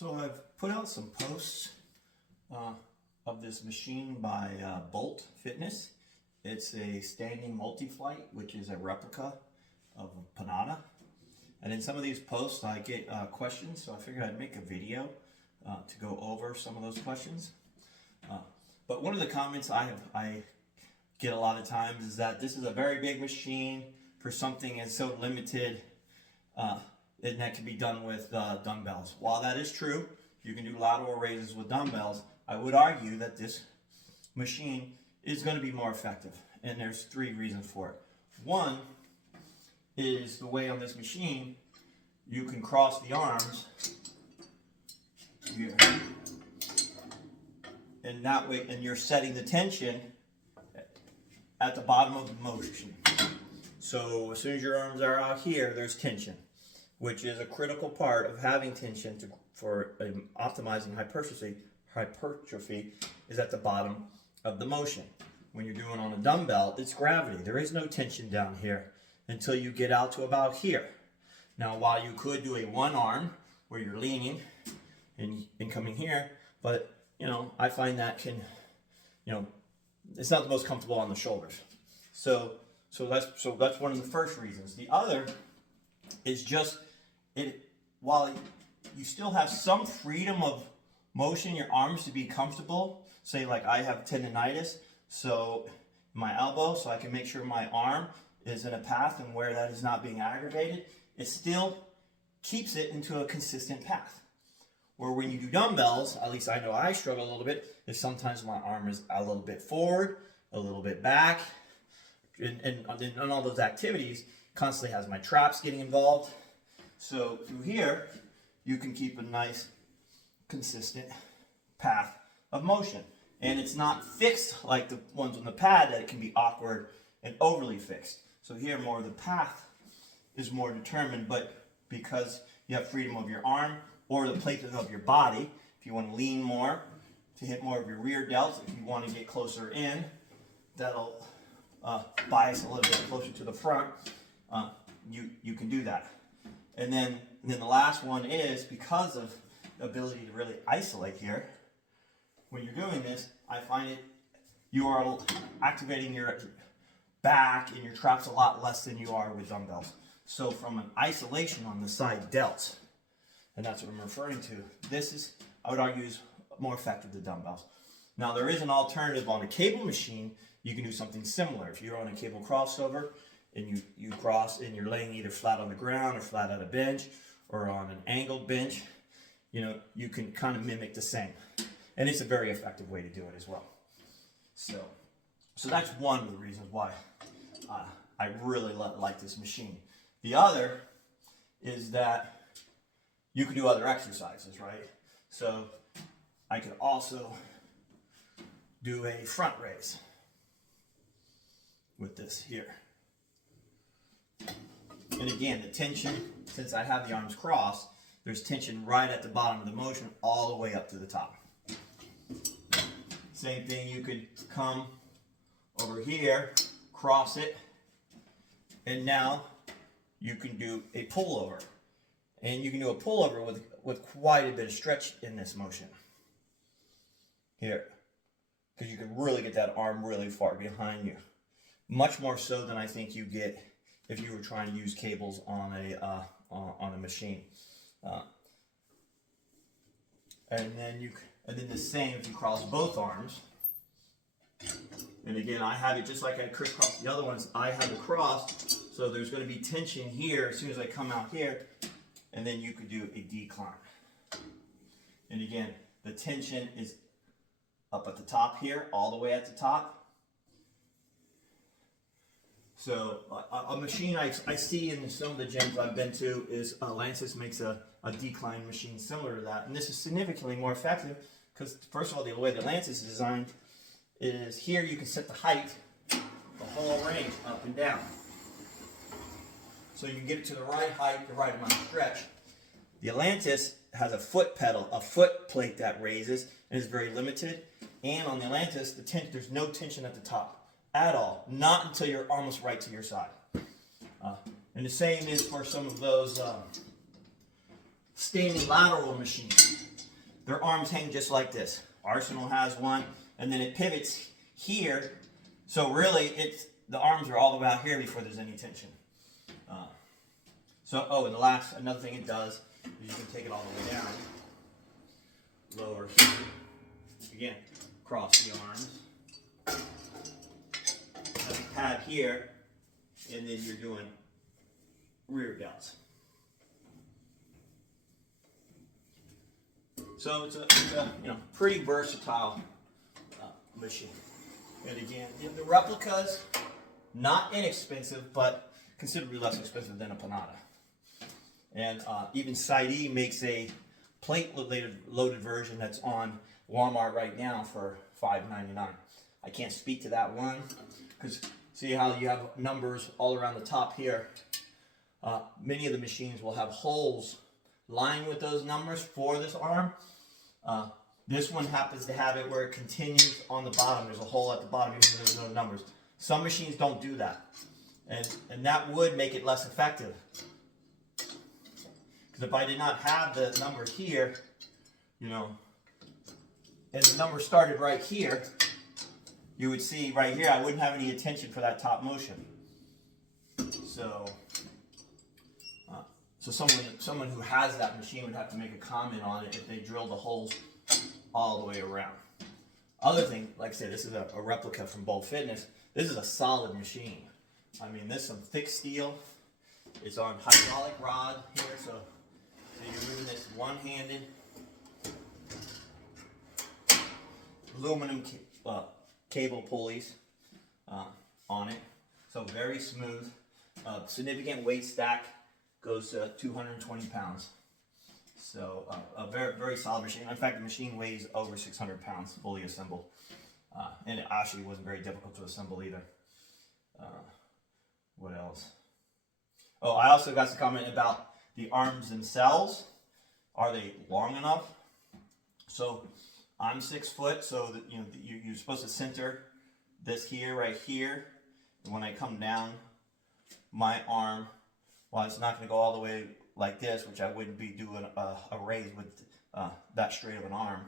So I've put out some posts of this machine by Bolt Fitness. It's a standing multi-flight, which is a replica of a Panada. And in some of these posts I get questions, so I figured I'd make a video to go over some of those questions. But one of the comments I get a lot of times is that this is a very big machine for something that's so limited, and that can be done with dumbbells. While that is true, you can do lateral raises with dumbbells. I would argue that this machine is going to be more effective, and there's three reasons for it. One is the way on this machine you can cross the arms here, and that way, and you're setting the tension at the bottom of the motion. So as soon as your arms are out here, there's tension, which is a critical part of having tension for optimizing hypertrophy is at the bottom of the motion. When you're doing on a dumbbell, it's gravity. There is no tension down here until you get out to about here. Now, while you could do a one arm where you're leaning and coming here, but I find that can, it's not the most comfortable on the shoulders. So that's one of the first reasons. The other is just while you still have some freedom of motion, your arms to be comfortable. Say like I have tendonitis, so my elbow, so I can make sure my arm is in a path and where that is not being aggravated, it still keeps it into a consistent path. Where when you do dumbbells, at least I know I struggle a little bit, is sometimes my arm is a little bit forward, a little bit back, and all those activities constantly has my traps getting involved. So through here, you can keep a nice, consistent path of motion. And it's not fixed like the ones on the pad that it can be awkward and overly fixed. So here, more of the path is more determined, but because you have freedom of your arm or the placement of your body, if you want to lean more to hit more of your rear delts, if you want to get closer in, that'll bias a little bit closer to the front, you can do that. And then the last one is because of the ability to really isolate here. When you're doing this, I find you are activating your back and your traps a lot less than you are with dumbbells. So from an isolation on the side delts, and that's what I'm referring to, this is, I would argue, is more effective than dumbbells. Now there is an alternative on a cable machine. You can do something similar. If you're on a cable crossover and you cross and you're laying either flat on the ground or flat on a bench or on an angled bench, you can kind of mimic the same. And it's a very effective way to do it as well. So that's one of the reasons why I really like this machine. The other is that you can do other exercises, right? So I could also do a front raise with this here. And again, the tension, since I have the arms crossed, there's tension right at the bottom of the motion all the way up to the top. Same thing, you could come over here, cross it, and now you can do a pullover. And you can do a pullover with quite a bit of stretch in this motion. Here. Because you can really get that arm really far behind you. Much more so than I think you get if you were trying to use cables on a machine. And then the same if you cross both arms. And again, I have it just like I crisscross the other ones. I have it crossed, so there's going to be tension here as soon as I come out here, and then you could do a decline. And again, the tension is up at the top here, all the way at the top. So a machine I see in some of the gyms I've been to is Lancis makes a decline machine similar to that. And this is significantly more effective because, first of all, the way the Lancis is designed is here you can set the height, the whole range up and down. So you can get it to the right height, the right amount of stretch. The Atlantis has a foot pedal, a foot plate that raises and is very limited. And on the Atlantis, there's no tension at the top at all, not until you're almost right to your side. And the same is for some of those standing lateral machines. their arms hang just like this. Arsenal has one, and then it pivots here. So really, the arms are all the way out here before there's any tension. And another thing it does is you can take it all the way down, lower here. Again, cross the arms. Have a pad here, and then you're doing rear delts. So it's a pretty versatile machine. And again, the replicas, not inexpensive, but considerably less expensive than a Panada. And even Saidi makes a plate-loaded version that's on Walmart right now for $5.99. I can't speak to that one because see how you have numbers all around the top here. Many of the machines will have holes lined with those numbers for this arm. This one happens to have it where it continues on the bottom. There's a hole at the bottom even though there's no numbers. Some machines don't do that. And that would make it less effective. Because if I did not have the number here, and the number started right here, you would see right here, I wouldn't have any attention for that top motion. So someone who has that machine would have to make a comment on it if they drilled the holes all the way around. Other thing, like I said, this is a replica from Bolt Fitness. This is a solid machine. I mean, this is some thick steel. It's on hydraulic rod here, so you're moving this one-handed. Aluminum cable pulleys on it, so very smooth. Significant weight stack, goes to 220 pounds. So a very, very solid machine. In fact, the machine weighs over 600 pounds, fully assembled. And it actually wasn't very difficult to assemble either. What else? Oh, I also got some comment about the arms themselves. Are they long enough? So I'm 6 foot, so that, you're supposed to center this here, right here. And when I come down, my arm, well, it's not going to go all the way like this, which I wouldn't be doing a raise with that straight of an arm.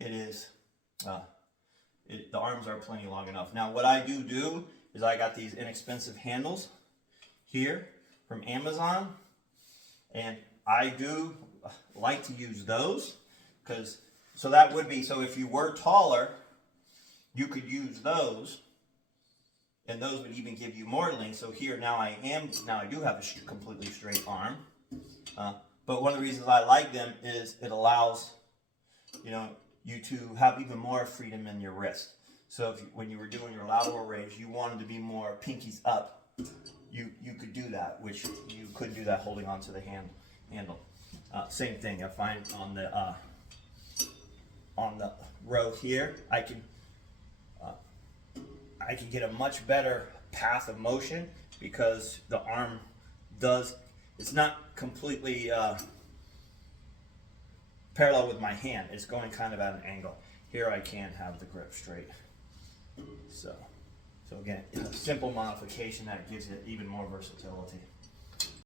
It is, the arms are plenty long enough. Now, what I do is I got these inexpensive handles here from Amazon, and I do like to use those so if you were taller, you could use those, and those would even give you more length. So here now I do have a completely straight arm, but one of the reasons I like them is it allows you to have even more freedom in your wrist. So when you were doing your lateral raise, you wanted to be more pinkies up, you could do that, which you couldn't do that holding onto the handle. Same thing I find on the row here, I can get a much better path of motion because the arm it's not completely parallel with my hand. It's going kind of at an angle. Here I can have the grip straight. So again, a simple modification that gives it even more versatility.